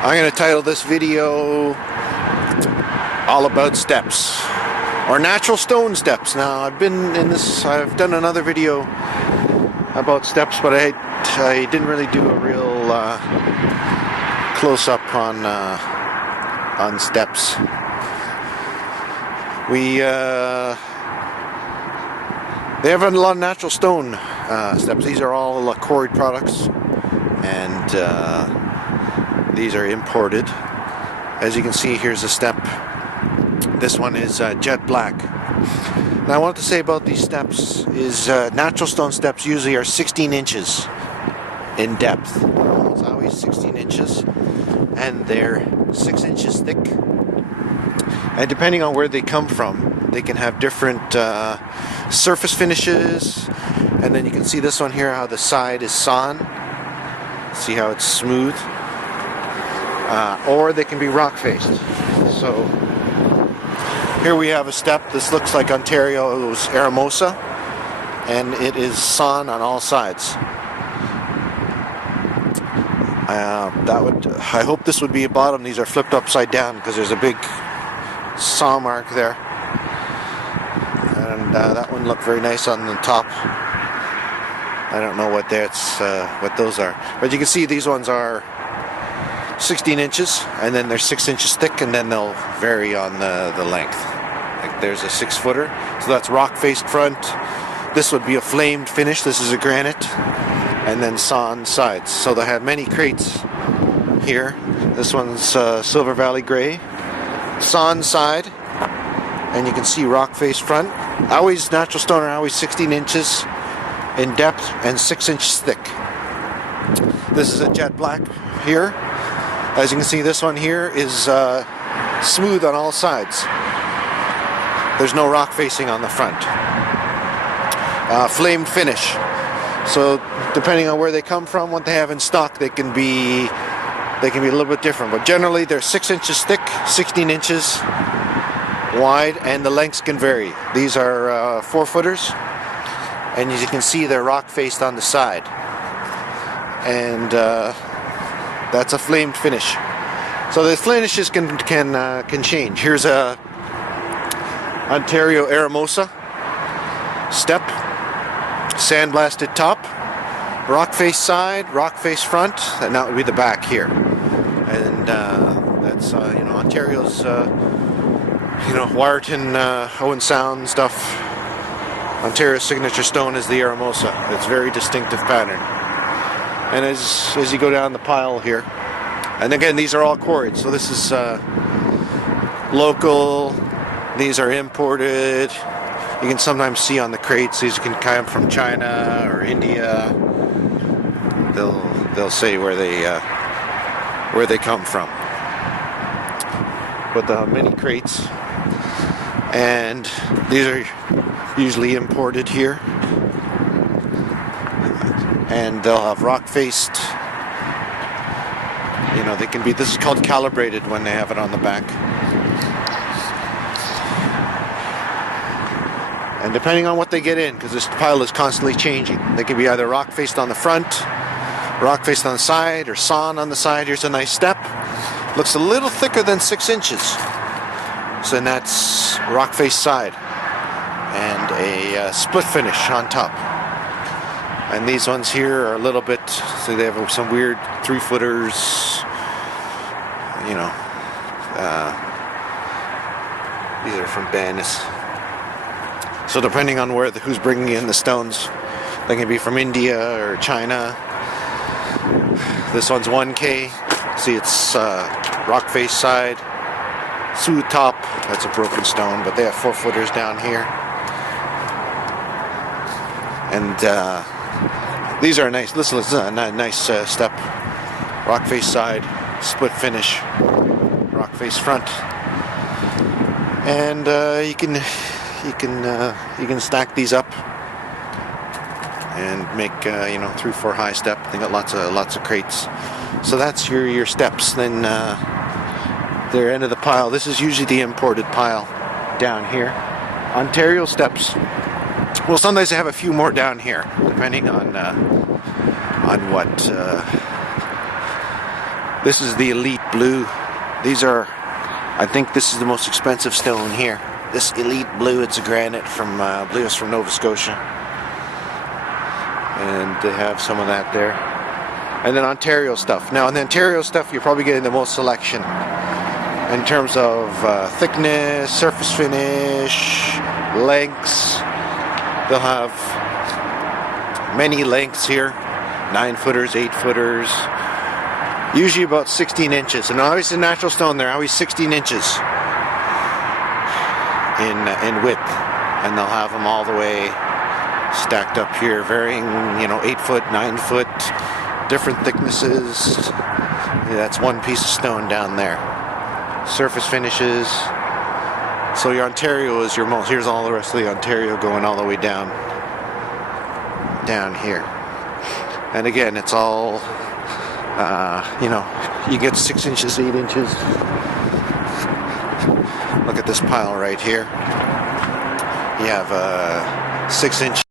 I'm going to title this video All About Steps, or Natural Stone Steps. Now I've done another video about steps, but I didn't really do a real close-up on steps. They have a lot of natural stone steps. These are all quarried products, and these are imported. As you can see, here's a step. This one is jet black. Now, I wanted to say about these steps is natural stone steps usually are 16 inches in depth. It's always 16 inches, and they're 6 inches thick. And depending on where they come from, they can have different surface finishes. And then you can see this one here, how the side is sawn. See how it's smooth? Or they can be rock faced. So here we have a step. This looks like Ontario's Eramosa, and it is sawn on all sides. I hope this would be a bottom. These are flipped upside down because there's a big saw mark there, and that one looked very nice on the top. I don't know what those are, but you can see these ones are 16 inches, and then they're 6 inches thick, and then they'll vary on the length. Like there's a 6-footer, so that's rock faced front. This would be a flamed finish. This is a granite, and then sawn sides. So they have many crates here. This one's Silver Valley Gray, sawn side, and you can see rock face front. Always natural stone are always 16 inches in depth and 6 inches thick. This is a jet black here. As you can see, this one here is smooth on all sides. There's no rock facing on the front. Flamed finish. So depending on where they come from, what they have in stock, they can be a little bit different. But generally, they're 6 inches thick, 16 inches wide, and the lengths can vary. These are 4-footers, and as you can see, they're rock faced on the side. And that's a flamed finish. So the finishes can change. Here's a Ontario Eramosa step, sandblasted top, rock face side, rock face front, and that would be the back here. And that's Ontario's Wiarton, Owen Sound stuff. Ontario's signature stone is the Eramosa. It's a very distinctive pattern. And as you go down the pile here, and again, these are all quarried, so this is local. These are imported. You can sometimes see on the crates these can come from China or India. They'll say where they come from. But the many crates, and these are usually imported here. And they'll have rock faced, this is called calibrated when they have it on the back. And depending on what they get in, because this pile is constantly changing, they can be either rock faced on the front, rock faced on the side, or sawn on the side. Here's a nice step. Looks a little thicker than 6 inches. So then that's rock faced side, and a split finish on top. And these ones here are a little bit, so they have some weird 3-footers, these are from Bannis. So depending on who's bringing in the stones, they can be from India or China. This one's 1K. See, it's rock face side, smooth top. That's a broken stone, but they have 4-footers down here. And these are nice. This is a nice step. Rock face side, split finish, rock face front, and you can stack these up and make 3-4 high step. They got lots of crates. So that's your steps. Then the end of the pile. This is usually the imported pile down here. Ontario steps. Well, sometimes they have a few more down here, depending on what This is the Elite Blue. These are, I think this is the most expensive stone here. This Elite Blue, it's a granite from, I believe it's from Nova Scotia. And they have some of that there. And then Ontario stuff. Now, in the Ontario stuff, you're probably getting the most selection in terms of thickness, surface finish, lengths. They'll have many lengths here, 9-footers, 8-footers, usually about 16 inches. And always in natural stone, they're always 16 inches in width. And they'll have them all the way stacked up here, varying, 8-foot, 9-foot, different thicknesses. Yeah, that's one piece of stone down there. Surface finishes. So your Ontario is your most. Here's all the rest of the Ontario going all the way down here. And again, it's all, you get 6 inches, 8 inches. Look at this pile right here. You have 6 inches.